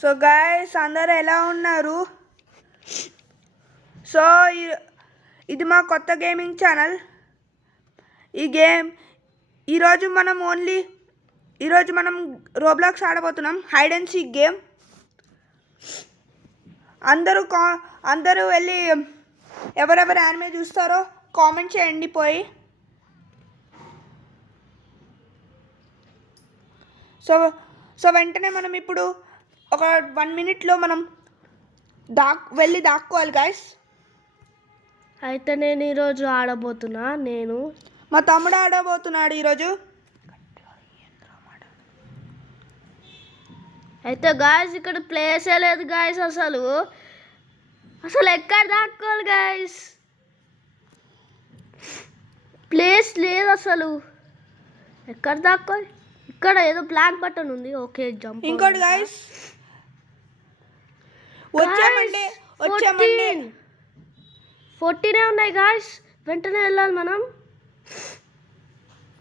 So guys అందరు ఎలా ఉన్నారు? సో ఇది మా కొత్త గేమింగ్ ఛానల్. ఈరోజు మనం రోబ్లాక్స్ ఆడబోతున్నాం, హైడ్ అండ్ సీక్ గేమ్. అందరూ వెళ్ళి ఎవరెవరు యానిమే చూస్తారో కామెంట్ చేయండి పోయి. సో వెంటనే మనం ఇప్పుడు ఒక 1 minute మనం వెళ్ళి దాక్కోవాలి గైస్. అయితే నేను ఈరోజు ఆడబోతున్నా. మా తమ్ముడు ఆడబోతున్నాడు ఈరోజు. అయితే గాయస్ ఇక్కడ ప్లేసే లేదు గాయస్, అసలు ఎక్కడ దాక్కోవాలి గాయస్, ప్లేస్ లేదు అసలు. ఎక్కడ దాక్కోవాలి? ఇక్కడ ఏదో బ్లాక్ బటన్ ఉంది. Okay jump. ఇంకోటి గాయస్, వచ్చామంటే 14 ఉన్నాయి గాయస్. వెంటనే వెళ్ళాలి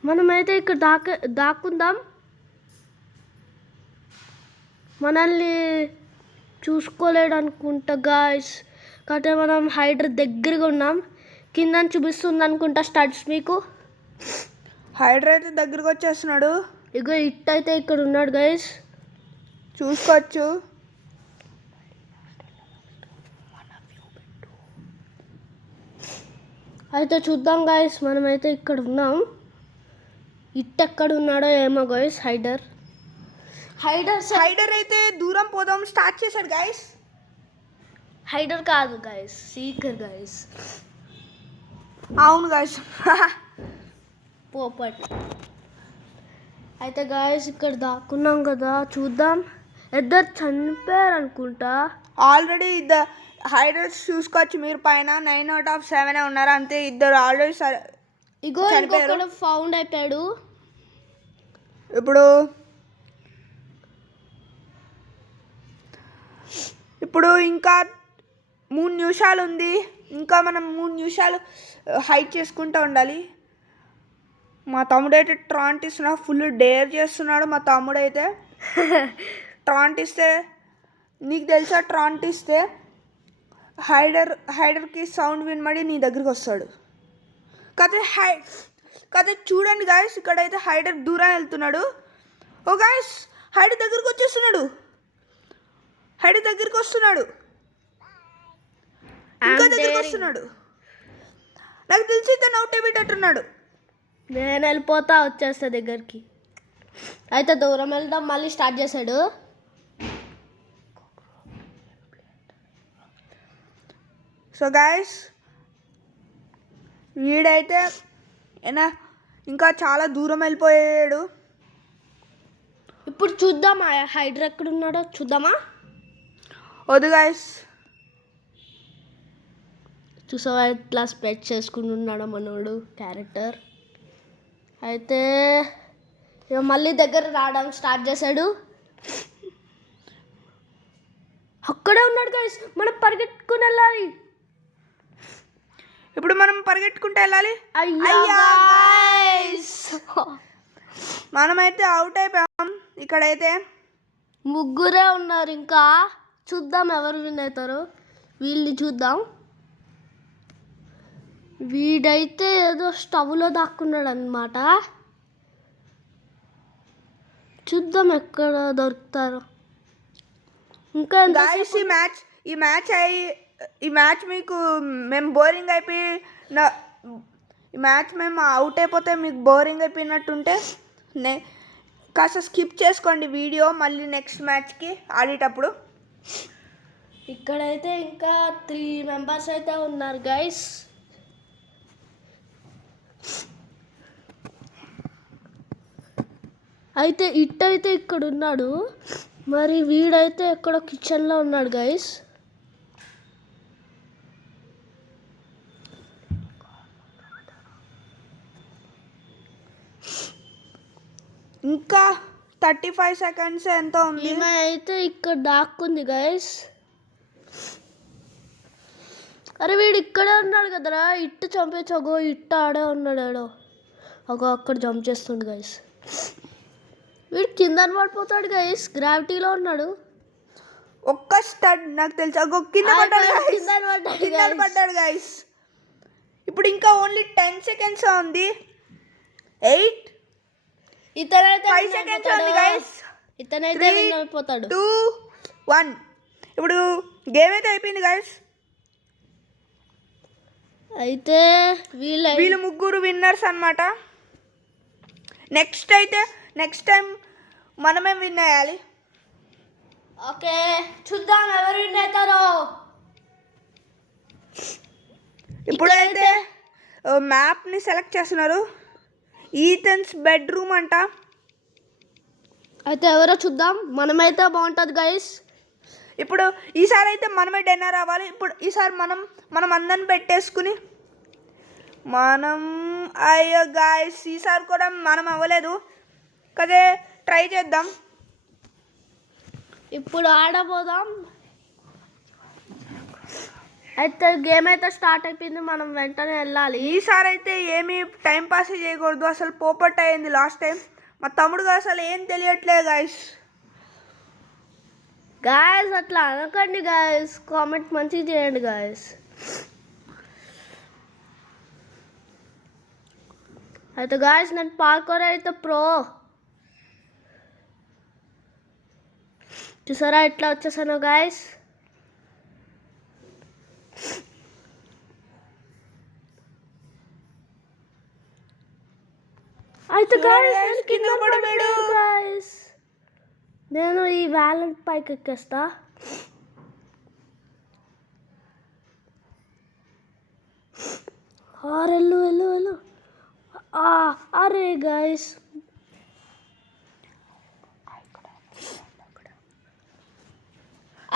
మనమైతే ఇక్కడ దాక్కుందాం. మనల్ని చూసుకోలేడు అనుకుంటా గాయస్, కాబట్టి మనం హైడర్ దగ్గరగా ఉన్నాం. కింద చూపిస్తుంది అనుకుంటా స్టడ్స్ మీకు. హైడర్ అయితే దగ్గరకు వచ్చేస్తున్నాడు. ఇగో అయితే ఇక్కడ ఉన్నాడు గైస్, చూసుకోవచ్చు. అయితే చూద్దాం గైస్, మనమైతే ఇక్కడ ఉన్నాం. ఎక్కడ ఉన్నాడో ఏమో గైస్. హైడర్ అయితే దూరం పోదాం స్టార్ట్ చేశాడు గైస్. హైడర్ కాదు గైస్, సీకర్ గైస్. అవును గైస్. పోపట్. అయితే గాయస్ ఇక్కడ దాక్కున్నాం కదా, చూద్దాం. ఇద్దరు చనిపోయారు అనుకుంటా ఆల్రెడీ. హైడర్స్ చూసుకోవచ్చు మీరు, పైన 9 out of 7 ఉన్నారు అంతే. ఇద్దరు ఆల్రెడీ ఇంకొకడు ఫౌండ్ అయిపోయాడు. ఇప్పుడు ఇంకా 3 నిమిషాలు ఉంది. ఇంకా మనం 3 నిమిషాలు హైడ్ చేసుకుంటూ ఉండాలి. మా తమ్ముడు అయితే ట్రాంట్ ఇస్తున్నా, ఫుల్ డేర్ చేస్తున్నాడు మా తమ్ముడు అయితే. ట్రాంట్ ఇస్తే, నీకు తెలుసా, ట్రాంట్ ఇస్తే హైడర్కి సౌండ్ వినమడి నీ దగ్గరికి వస్తాడు. కథ చూడండి గాయస్, ఇక్కడైతే హైడర్ దూరం వెళ్తున్నాడు. ఓ గాయస్, హైడర్ దగ్గరికి వస్తున్నాడు. ఇంకా దగ్గరికి వస్తున్నాడు. నాకు తెలిసి ఇతను అవుట్ అయిపోయేటట్టున్నాడు. నేను వెళ్ళిపోతా, వచ్చేస్తా దగ్గరికి. అయితే దూరం వెళ్దాం, మళ్ళీ స్టార్ట్ చేశాడు. సో గాయస్, వీడైతే ఇంకా చాలా దూరం వెళ్ళిపోయాడు. ఇప్పుడు చూద్దాం హైడర్ ఎక్కడ ఉన్నాడో చూద్దామా? వద్దు గాయస్. చూసావా ఎట్లా స్ప్రెడ్ చేసుకుంటున్నాడు మనోడు క్యారెక్టర్. అయితే ఇక మళ్ళీ దగ్గర రావడం స్టార్ట్ చేశాడు. అక్కడే ఉన్నాడు గైస్, మనం పరిగెట్టుకుని వెళ్ళాలి. ఇప్పుడు మనం పరిగెట్టుకుంటూ వెళ్ళాలి. మనమైతే అవుట్ అయిపోయాం. ఇక్కడైతే ముగ్గురే ఉన్నారు ఇంకా. చూద్దాం ఎవరు విన్ అవుతారు. వీళ్ళని చూద్దాం. వీడైతే ఏదో స్టవ్లో దాక్కున్నాడు అన్నమాట. చూద్దాం ఎక్కడ దొరుకుతారో. ఇంకా ఈ మ్యాచ్ మీకు మేము బోరింగ్ అయిపోయి ఈ మ్యాచ్ మేము అవుట్ అయిపోతే మీకు బోరింగ్ అయిపోయినట్టుంటే కాస్త స్కిప్ చేసుకోండి వీడియో, మళ్ళీ నెక్స్ట్ మ్యాచ్కి ఆడేటప్పుడు. ఇక్కడైతే ఇంకా 3 members అయితే ఉన్నారు గైస్. అయితే అయితే ఇక్కడ ఉన్నాడు. మరి వీడైతే ఎక్కడో కిచెన్లో ఉన్నాడు గైస్. ఇంకా 35 seconds ఎంతో ఉంది. ఈమె అయితే ఇక్కడ దాక్కుంది గైస్. అరే వీడు ఇక్కడే ఉన్నాడు కదరా, ఇట్టు చంపేచ్చగో. ఆడే ఉన్నాడు. అక్కడ జంప్ చేస్తుండు గైస్. వీడు కింద పడిపోతాడు గైస్, గ్రావిటీలో ఉన్నాడు. ఒక్క స్టడ్ నాకు తెలుసు అగో కింద పడ్డాడు guys. కింద పడ్డాడు గైస్. ఇప్పుడు ఇంకా ఓన్లీ 10 సెకండ్స్ ఉంది. 8 ఇతనైతే 5 సెకండ్స్ ఉంది గైస్. ఇతనైతే విన్ అయిపోతాడు. 2 1 ఇప్పుడు గేమ్ అయితే అయిపోయింది గైస్. అయితే వీళ్ళు ముగ్గురు విన్నర్స్ అన్నమాట. నెక్స్ట్ టైం మనమే విన్ అయ్యాలి. ఓకే చూద్దాం ఎవరు విన్ అవుతారో. ఇప్పుడైతే మ్యాప్ని సెలెక్ట్ చేస్తున్నారు. ఈథన్స్ బెడ్రూమ్ అంట. అయితే ఎవరో చూద్దాం. మనమైతే బాగుంటుంది గైస్. ఇప్పుడు ఈసారి అయితే మనమే డిన్నర్ అవ్వాలి. ఇప్పుడు ఈసారి మనం అందరిని పెట్టేసుకుని అయ్యో గాయస్ ఈసారి కూడా మనం అవ్వలేదు కదే. ట్రై చేద్దాం. ఇప్పుడు ఆడబోదాం. అయితే గేమ్ అయితే స్టార్ట్ అయిపోయింది. మనం వెంటనే వెళ్ళాలి. ఈసారి అయితే ఏమీ టైం పాస్ చేయకూడదు. అసలు పోపట్ అయింది లాస్ట్ టైం. మా తమ్ముడుగా అసలు ఏం తెలియట్లేదు గాయస్. గాయస్ అట్లా అనకండి గాయస్. కామెంట్ మంచిగా చేయండి గాయస్. అయితే గాయస్ నేను పార్కర్ అయితే ప్రో. చూసారా ఎట్లా వచ్చేసాను గాయస్. అయితే గాయస్ కింద పడబోయాడు. గాయస్ నేను ఈ వ్యాలెంట్ పైకి ఎక్కేస్తా. వెళ్ళు వెళ్ళు వెళ్ళు. అరే గాయస్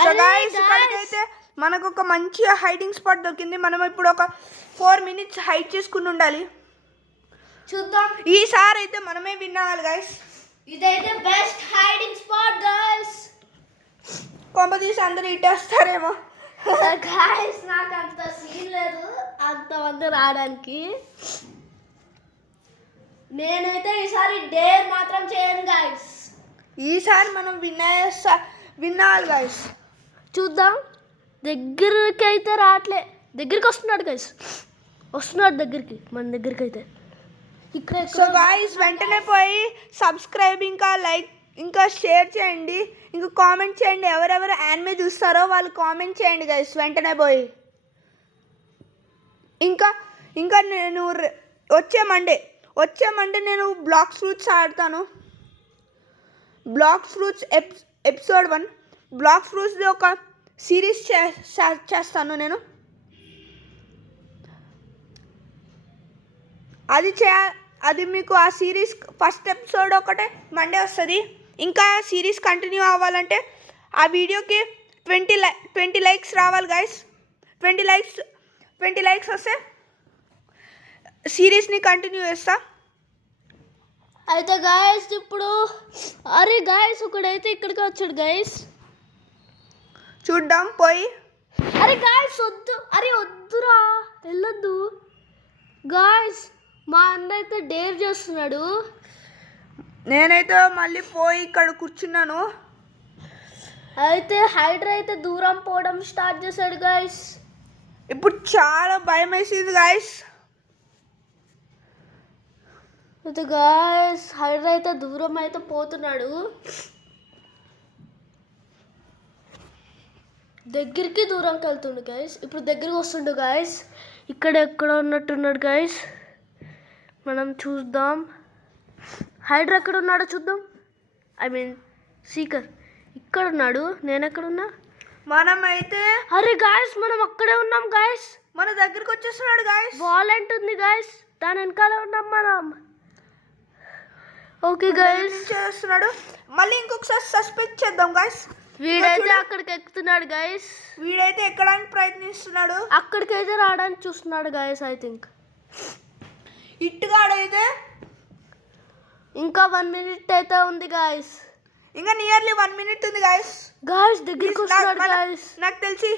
సో గాయస్ ఇక్కడికైతే మనకు ఒక మంచి హైడింగ్ స్పాట్ దొరికింది. మనం ఇప్పుడు ఒక 4 minutes హైడ్ చేసుకుని ఉండాలి. చూద్దాం. ఈసారి అయితే మనమే విన్ అవ్వాలి గాయస్. ఇదైతే best hiding spot guys. Competition అందరూ ఇట్టేస్తారేమో. గాయస్ నాకు అంత సీన్ లేదు అంతమంది రావడానికి. నేనైతే ఈసారి డేర్ మాత్రం చేయను గాయస్. ఈసారి మనం విన్ అవ్వాలి గాయస్. చూద్దాం. దగ్గరికి అయితే రావట్లే. దగ్గరికి వస్తున్నాడు గాయస్. వస్తున్నాడు దగ్గరికి. మన దగ్గరికి అయితే ఇక్కడ. సో గాయస్ వెంటనే పోయి సబ్స్క్రైబ్ ఇంకా లైక్ ఇంకా షేర్ చేయండి. ఇంకా కామెంట్ చేయండి. ఎవరెవరు యానిమే చూస్తారో వాళ్ళు కామెంట్ చేయండి గైస్ వెంటనే పోయి. ఇంకా నేను వచ్చే మండే నేను బ్లాక్స్ ఫ్రూట్స్ ఆడతాను. బ్లాక్స్ ఫ్రూట్స్ ఎపిసోడ్ 1 బ్లాక్స్ ఫ్రూట్స్ది ఒక సిరీస్ చేస్తాను నేను. అది మీకు ఆ సిరీస్ ఫస్ట్ ఎపిసోడ్ ఒకటే మండే వస్తుంది. ఇంకా సిరీస్ కంటిన్యూ అవ్వాలంటే ఆ వీడియోకి 20 లైక్స్ రావాలి గైస్. 20 లైక్స్ వస్తే సిరీస్ని కంటిన్యూ చేస్తా. అయితే గాయస్ ఇప్పుడు అరే గాయస్ ఒకడైతే ఇక్కడికి వచ్చాడు గాయస్. చూద్దాం పోయి. అరే గాయస్ వద్దు. అరే వద్దురా వెళ్ళొద్దు గాయస్. మా అన్న అయితే డేర్ చేస్తున్నాడు. నేనైతే మళ్ళీ పోయి ఇక్కడ కూర్చున్నాను. అయితే హైడ్రా అయితే దూరం పోవడం స్టార్ట్ చేశాడు గాయస్. ఇప్పుడు చాలా భయం వేసింది గాయస్. అయితే గాయస్ హైడ్రా అయితే దూరం అయితే పోతున్నాడు. దగ్గరికి దూరంకి వెళ్తుండు గాయస్. ఇప్పుడు దగ్గరికి వస్తుండు గాయస్. ఇక్కడ ఎక్కడ ఉన్నట్టున్నాడు గాయస్. మనం చూద్దాం. హైడ్రా ఎక్కడ ఉన్నాడో చూద్దాం. సీకర్ ఇక్కడ ఉన్నాడు. నేను ఎక్కడున్నా? మనమైతే అరే గాయస్ మనం అక్కడే ఉన్నాం గాయస్. మన దగ్గరికి వచ్చేస్తున్నాడు గాయస్. వాలెంట్ ఉంది గాయస్. దాని వెనకాల ఉన్నాం మనం. ఓకే గాయస్ చేస్తున్నాడు. మళ్ళీ ఇంకొకసారి సస్పెక్ట్ చేద్దాం గాయస్. వీడైతే అక్కడికి ఎక్కుతున్నాడు గాయస్. వీడైతే ఎక్కడానికి ప్రయత్నిస్తున్నాడు. అక్కడికైతే రావడానికి చూస్తున్నాడు గాయస్. ఐ థింక్ ఇట్టుగాడైతే ఇంకా 1 minute అయితే ఉంది గాయస్. ఇంకా నియర్లీ 1 minute ఉంది గాయస్. గాయస్ దగ్గరికి వస్తున్నాడు గాయస్. నాకు తెలిసి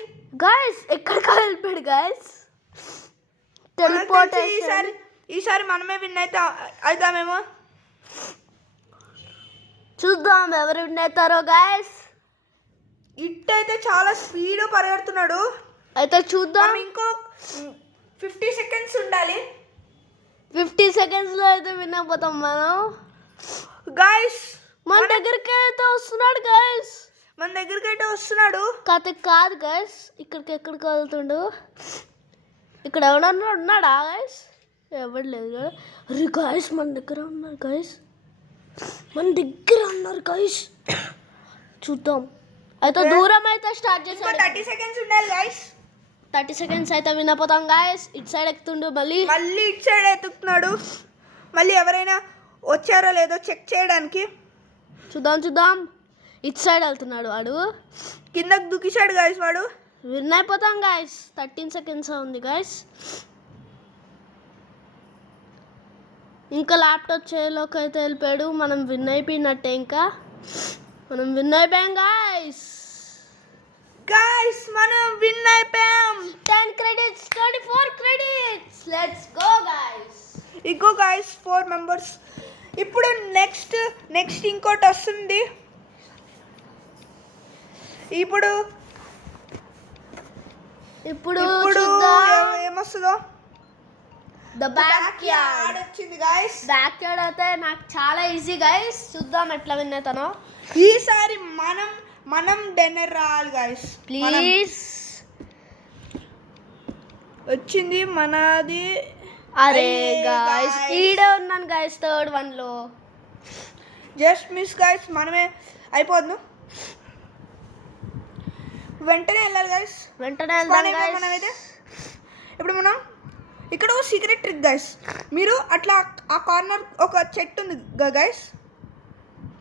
గాయస్ ఎక్కడికి వెళ్ళిపోయాడు గాయస్. టెలిపోర్టేషన్. ఈసారి మనమే విన్ అవుతామేమో. చూద్దాం ఎవరు విన్ అవుతారో గాయస్. ఇట్టే అయితే చాలా స్పీడ్ పరిగెడుతున్నాడు. అయితే చూద్దాం. మనం ఇంకో 50 సెకండ్స్ ఉండాలి. 50 సెకండ్స్లో అయితే వినకపోతాం మనం. గాయస్ మన దగ్గరికి అయితే వస్తున్నాడు గాయస్. మన దగ్గరికి అయితే వస్తున్నాడు. కథ కాదు గాయస్, ఇక్కడికి ఎక్కడికి వెళ్తుండు. ఇక్కడ ఎవడన్నా ఉన్నాడా గాయస్? ఎవడు లేదు కదా. అరే గాయస్ మన దగ్గర ఉన్నారు గాయస్, మన దగ్గర ఉన్నారు గాయస్. చూద్దాం. అయితే దూరం అయితే స్టార్ట్ ఇంకో చేసాడు. 30 సెకండ్స్ ఉండాలి గాయస్. 30 సెకండ్స్ అయితే వినపోతాం గాయస్. ఇటు సైడ్ ఎక్కుతుండు. మళ్ళీ ఇటు సైడ్ ఎత్తుకుతున్నాడు. మళ్ళీ ఎవరైనా వచ్చారో లేదో చెక్ చేయడానికి. చూద్దాం. ఇటు సైడ్ వెళ్తున్నాడు వాడు. కిందకు దుక్కిసాడు గాయస్ వాడు. విన్ అయిపోతాం గాయస్. 13 సెకండ్స్ ఉంది గాయస్. ఇంకా ల్యాప్టాప్ చేయలోకి అయితే వెళ్ళిపోయాడు. మనం విన్ అయిపోయినట్టే. ఇంకా మనం విన్ అయిపోయాం గాయస్. మనం విన్ అయిపోయాం. 10 credits, 24 credits. Let's go guys. ఇంకో గాయస్ 4 మెంబర్స్. ఇప్పుడు నెక్స్ట్ ఇంకోటి వస్తుంది. ఇప్పుడు ఏమొస్తుందో. ద బ్యాక్ యార్డ్ వచ్చింది గాయస్. బ్యాక్ యార్డ్ అయితే నాకు చాలా ఈజీ గాయస్. చూద్దాం ఎట్లా విన్ అవుతానో. ఈసారి మనం డిన్నర్ రావాలి గాయస్. ప్లీజ్. వచ్చింది మనది. అరే గాయస్ ఈడే ఉన్నాను గాయస్. థర్డ్ వన్లో జస్ట్ మిస్ గాయస్. మనమే అయిపోద్దు. వెంటనే వెళ్ళాలి గాయస్. వెంటనే వెళ్దాం గాయస్. మనమైతే ఇప్పుడు మనం ఇక్కడ ఒక సీక్రెట్ ట్రిక్ గాయస్. మీరు అట్లా ఆ కార్నర్ ఒక చెట్టు ఉంది గాయస్.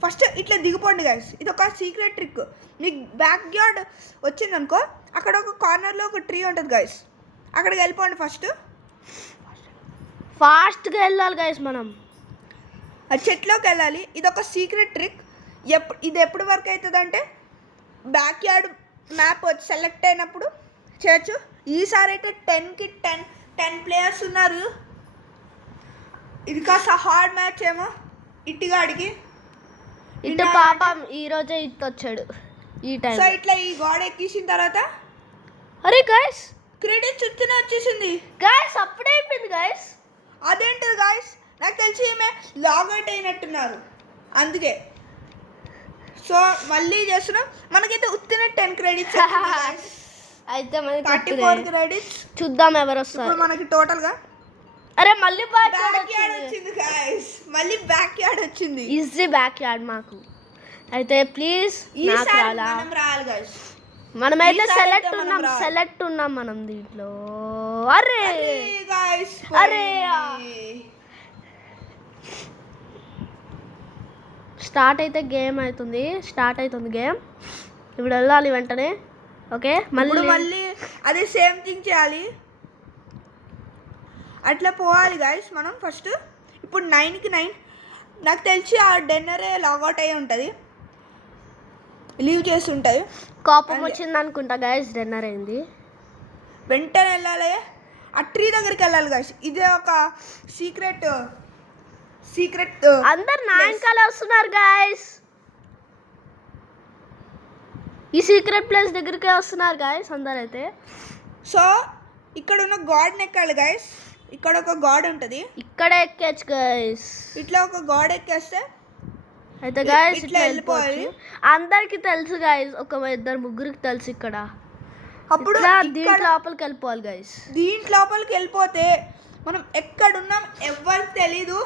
ఫస్ట్ ఇట్లా దిగిపోండి గాయస్. ఇది ఒక సీక్రెట్ ట్రిక్. మీకు బ్యాక్ యార్డ్ వచ్చిందనుకో, అక్కడ ఒక కార్నర్లో ఒక ట్రీ ఉంటుంది గాయస్. అక్కడికి వెళ్ళిపోండి. ఫాస్ట్గా వెళ్ళాలి గాయస్. మనం ఆ చెట్లోకి వెళ్ళాలి. ఇది ఒక సీక్రెట్ ట్రిక్. ఇది ఎప్పుడు వర్క్ అవుతుంది అంటే బ్యాక్ యార్డ్ మ్యాప్ సెలెక్ట్ అయినప్పుడు చేయొచ్చు. ఈసారి అయితే 10కి 10 ప్లేయర్స్ ఉన్నారు. ఇది కాస్త హార్డ్ మ్యాచ్ ఏమో. ఇటుగాడికి ఇటు పాపం ఈరోజే ఇటు వచ్చాడు ఈ టైం. సో ఇట్లా ఈ గోడ ఎక్కించిన తర్వాత అరే గాయస్ క్రెడిట్ చుట్టూనే వచ్చేసింది గాయస్. అప్పుడే అయిపోయింది గాయస్. అదేంటిది గాయస్, నాకు తెలిసి ఈమె లాగౌట్ అయినట్టున్నారు అందుకే. సో మళ్ళీ చేస్తున్నాం. మనకైతే ఉత్తిన 10 క్రెడిట్స్. అయితే మనకి 34 క్రెడిట్స్. చూద్దాం ఎవరు వస్తారు. ఇప్పుడు మనకి టోటల్గా అరే మళ్ళీ బ్యాక్ యార్డ్ వచ్చింది గాయస్. మళ్ళీ బ్యాక్ యార్డ్ వచ్చింది. ఈజీ బ్యాక్ యార్డ్ మాకు. అయితే ప్లీజ్ ఈసారి మనం రావాలి గాయస్. మనమైతే సెలెక్ట్ ఉన్నాం మనం దీంట్లో. అరే గాయస్, అరే స్టార్ట్ అవుతుంది గేమ్. ఇప్పుడు వెళ్ళాలి వెంటనే. ఓకే మళ్ళీ అదే సేమ్ థింగ్ చేయాలి. అట్లా పోవాలి గాయస్ మనం ఫస్ట్. ఇప్పుడు 9కి 9 నాకు తెలిసి ఆ డిన్నరే లాగౌట్ అయ్యి ఉంటుంది, లీవ్ చేసి ఉంటుంది. కోపం వచ్చింది అనుకుంటా గాయస్. డిన్నర్ అయింది. వెంటనే వెళ్ళాలి. ఆ ట్రీ దగ్గరికి వెళ్ళాలి గాయస్. ఇదే ఒక సీక్రెట్ అందరు నా వెనకాలే వస్తున్నారు గాయస్. ఈ సీక్రెట్ ప్లేస్ దగ్గరికే వస్తున్నారు గాయస్ అందరైతే. సో ఇక్కడ ఉన్న గాడ్ని ఎక్కాలి గాయస్. ఇక్కడ ఒక గాడ్ ఉంటుంది. ఇక్కడ ఎక్కేచ్చు గాయస్. ఇట్లా ఒక గాడ్ ఎక్కేస్తే అయితే గాయస్ ఇట్లా వెళ్ళిపోవాలి. అందరికి తెలుసు గాయస్. ఒక 2-3 తెలుసు ఇక్కడ. అప్పుడు దీంట్లో లోపలికి వెళ్ళిపోవాలి గాయస్. దీంట్లో లోపలికి వెళ్ళిపోతే మనం ఎక్కడున్నాం ఎవరికి తెలీదు.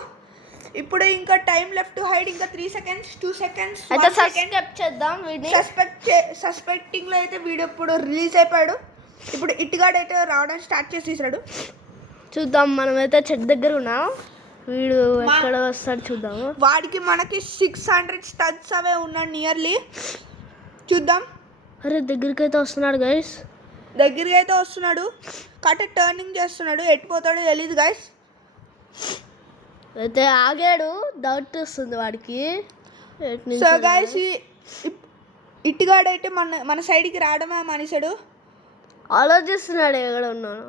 ఇప్పుడు ఇంకా టైం లెఫ్ట్ టు హైడ్. ఇంకా 3 సెకండ్స్, 2 సెకండ్స్. అయితే సబ్స్క్రైబ్ చేద్దాం వీడిని. సస్పెక్టింగ్లో అయితే వీడియో ఇప్పుడు రిలీజ్ అయిపోయాడు. ఇప్పుడు ఇటుగాడు అయితే రావడం స్టార్ట్ చేసేసాడు. చూద్దాం. మనమైతే చెట్టు దగ్గర ఉన్నాం. వీడు ఎక్కడ వస్తాడు చూద్దాము. వాడికి మనకి 600 స్టడ్స్ అవే ఉన్నాడు నియర్లీ. చూద్దాం. అరే దగ్గరికి అయితే వస్తున్నాడు గైస్. దగ్గరికి అయితే వస్తున్నాడు. కరెక్ట్ టర్నింగ్ చేస్తున్నాడు. ఎట్టిపోతాడో తెలీదు గైస్. అయితే ఆగాడు. డౌట్ వస్తుంది వాడికి. సో గైస్ ఇటుగాడైతే మన సైడ్కి రావడమే మనిషాడు. ఆలోచిస్తున్నాడు ఎక్కడ ఉన్నాను.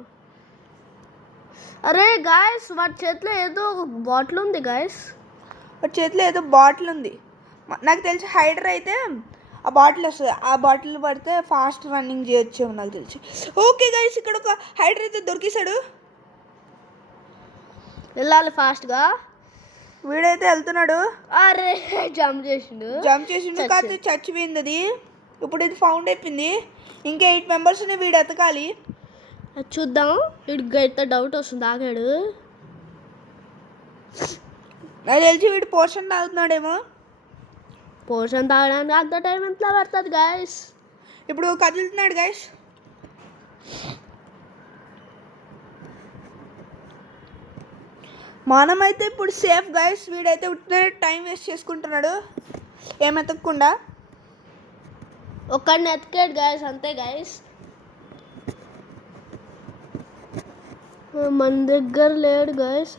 అరే గాయస్ వాడి చేతిలో ఏదో బాటిల్ ఉంది గాయస్. వాడి చేతిలో ఏదో బాటిల్ ఉంది. నాకు తెలిసి హైడర్ అయితే ఆ బాటిల్ వస్తుంది, ఆ బాటిల్ పడితే ఫాస్ట్ రన్నింగ్ చేయొచ్చు నాకు తెలిసి. ఓకే గైస్, ఇక్కడ ఒక హైడ్రా అయితే దొరికేశాడు. వెళ్ళాలి ఫాస్ట్గా. వీడైతే వెళ్తున్నాడు, అరే జంప్ చేసిండు కాకపోతే చచ్చిపోయింది అది. ఇప్పుడు ఇది ఫౌండ్ అయిపోయింది. ఇంకా 8 మెంబర్స్ని వీడు ఎతకాలి. అది చూద్దాం. వీడికి అయితే డౌట్ వస్తుంది, ఆగాడు. నాకు తెలిసి వీడు పోర్షన్ తాగుతున్నాడేమో. పోర్షన్ తాగడానికి అంత టైం ఎంత పడుతుంది గైస్? ఇప్పుడు కదులుతున్నాడు గైస్. మనమైతే ఇప్పుడు సేఫ్ గైస్. వీడైతే ఉట్టిన టైం వేస్ట్ చేసుకుంటున్నాడు ఏం ఎతకకుండా. ఒక్కడిని ఎతికాడు గైస్, అంతే గైస్. మన దగ్గర లేడు గైస్.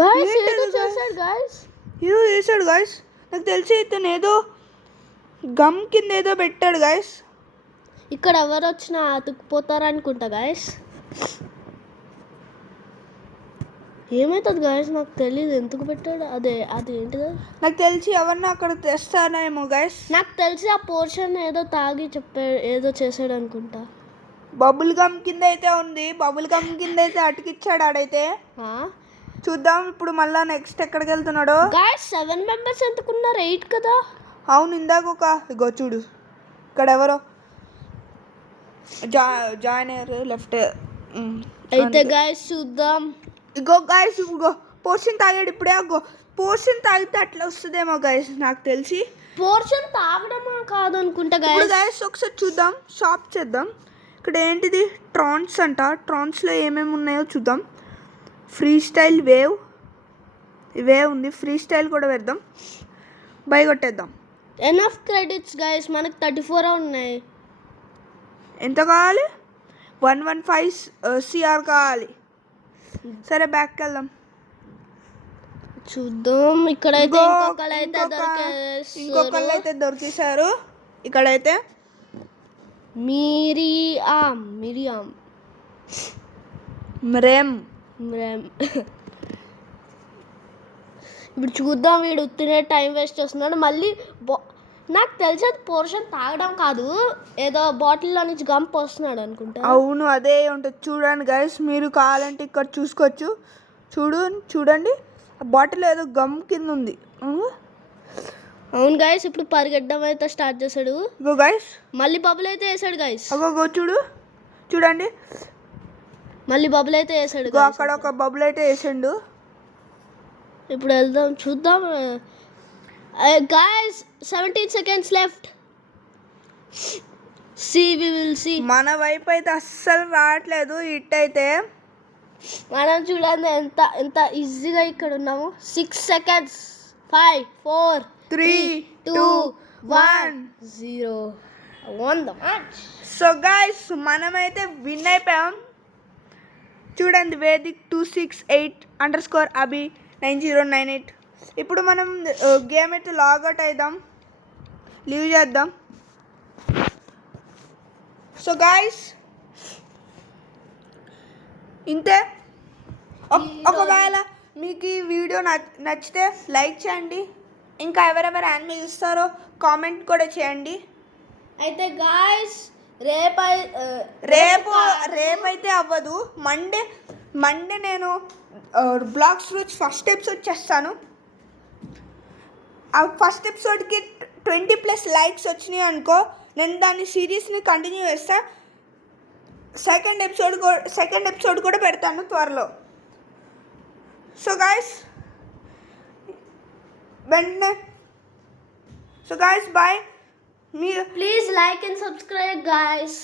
గైస్ ఏదో చేశాడు గైస్. ఏదో చేశాడు గైస్. నాకు తెలిసి ఇతను ఏదో గమ్ కింద ఏదో పెట్టాడు గైస్. ఇక్కడ ఎవరు వచ్చినా అతుక్కుపోతారు అనుకుంటా గైస్. ఏమవుతుంది గైస్ నాకు తెలియదు ఎందుకు పెట్టాడు. అది ఏంటిది? నాకు తెలిసి ఎవరిని అక్కడ తెస్తానేమో గైస్. నాకు తెలిసి ఆ పోర్షన్ ఏదో తాగి చెప్పాడు, ఏదో చేసాడు అనుకుంటా. బబుల్ గమ్ కింద అయితే ఉంది. బబుల్ గమ్ కింద అయితే అటుకిచ్చాడు ఆడైతే. చూద్దాం ఇప్పుడు మళ్ళా నెక్స్ట్ ఎక్కడికి వెళ్తున్నాడో. Guys 7 members ఎంతకున్నారు? 8 కదా. అవును, ఇందాక ఒక ఇగో చూడు ఇక్కడ ఎవరో జాయిన్ అయ్యారు లెఫ్ట్. అయితే గైస్ చూద్దాం. ఇగో గైస్, ఇగో పోర్షన్ తాగాడు ఇప్పుడే. అగో పోర్షన్ తాగితే అట్లా వస్తుందేమో గైస్ నాకు తెలిసి. పోర్షన్ తాగడమా కాదు అనుకుంటా ఇప్పుడు గైస్. గైస్ ఒకసారి చూద్దాం, షాప్ చేద్దాం. ఇక్కడ ఏంటిది? ట్రాన్స్ అంట. ట్రాన్స్లో ఏమేమి ఉన్నాయో చూద్దాం. ఫ్రీ స్టైల్ వేవ్ ఉంది. ఫ్రీ స్టైల్ కూడా పెడదాం, బై కొట్టేద్దాం. ఎనఫ్ క్రెడిట్స్ గైస్, మనకు 34 ఉన్నాయి. ఎంత కావాలి? 115 CR కావాలి. సరే బ్యాక్కి వెళ్దాం. చూద్దాం. ఇక్కడైతే ఇంకొకళ్ళు అయితే దొరికేశారు. ఇక్కడైతే మిరియాం మ్రేమ్. ఇప్పుడు చూద్దాం. వీడు ఉత్తినే టైం వేస్ట్ చేస్తున్నాడు మళ్ళీ. నాకు తెలిసి అది పోర్షన్ తాగడం కాదు, ఏదో బాటిల్లో నుంచి గమ్ పోస్తున్నాడు అనుకుంటా. అవును, అదే ఉంటుంది. చూడండి గైస్, మీరు కావాలంటే ఇక్కడ చూసుకోవచ్చు. చూడండి ఆ బాటిల్ ఏదో గమ్ కింద ఉంది. అవును గైస్, ఇప్పుడు పరిగెట్టడం అయితే స్టార్ట్ చేశాడు. ఇగో గైస్ మళ్ళీ బబుల్ అయితే వేసాడు గైస్. అగో చూడండి మళ్ళీ బబుల్ అయితే వేసాడు. అక్కడ ఒక బబుల్ అయితే వేసాడు. ఇప్పుడు వెళ్దాం, చూద్దాం. Guys 17 seconds left. We will see. మన వైపు అయితే అస్సలు రావట్లేదు ఇట్ అయితే. మనం చూడండి ఎంత ఈజీగా ఇక్కడ ఉన్నాము. 6 seconds. 5 4 3 2 1 0 won the match. So guys మనమైతే విన్ అయిపోయాం. చూడండి, వేదిక్ 268_Abhi 9098. ఇప్పుడు మనం గేమ్ అయితే లాగౌట్ అవుదాం, లీవ్ చేద్దాం. సో గైస్ ఇంతే. ఒకవేళ మీకు ఈ వీడియో నచ్చితే లైక్ చేయండి. ఇంకా ఎవరెవరు యానిమే చూస్తారో కామెంట్ కూడా చేయండి. అయితే గాయస్ రేపైతే అవ్వదు. మండే నేను బ్లాగ్స్ రోజు ఫస్ట్ ఎపిసోడ్ చేస్తాను. ఆ ఫస్ట్ ఎపిసోడ్కి 20+ లైక్స్ వచ్చినాయి అనుకో, నేను దాన్ని సిరీస్ని కంటిన్యూ చేస్తా. సెకండ్ ఎపిసోడ్ కూడా పెడతాను త్వరలో. సో గాయస్ వెంటనే బాయ్. మీరు please like and subscribe guys.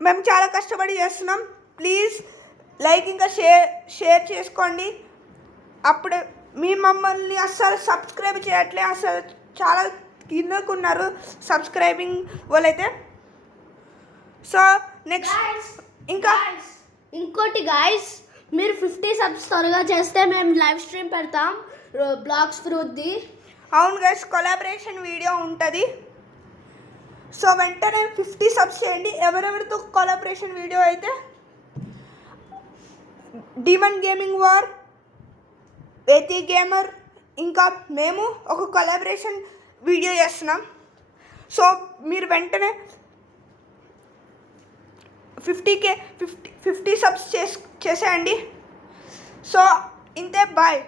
మేము చాలా కష్టపడి చేస్తున్నాం. ప్లీజ్ లైక్ ఇంకా షేర్ చేసుకోండి. అప్పుడే మీ మమ్మల్ని అస్సలు సబ్స్క్రైబ్ చేయట్లే, అసలు చాలా కిందకున్నారు సబ్స్క్రైబింగ్ వాళ్ళైతే. సో నెక్స్ట్ ఇంకోటి గాయస్, మీరు 50 subs త్వరగా చేస్తే మేము లైవ్ స్ట్రీమ్ పెడతాం బ్లాగ్స్ ఫ్రూట్ది. అవును గైస్, కొలాబరేషన్ వీడియో ఉంటుంది. సో వెంటనే 50 subs చేయండి. ఎవరెవరితో కొలాబరేషన్ వీడియో అయితే డీమన్ గేమింగ్ వార్, వేతి గేమర్ ఇంకా మేము ఒక కొలాబరేషన్ వీడియో చేస్తున్నాం. సో మీరు వెంటనే 50 సబ్స్ చేసేయండి. సో ఇంతే, బాయ్.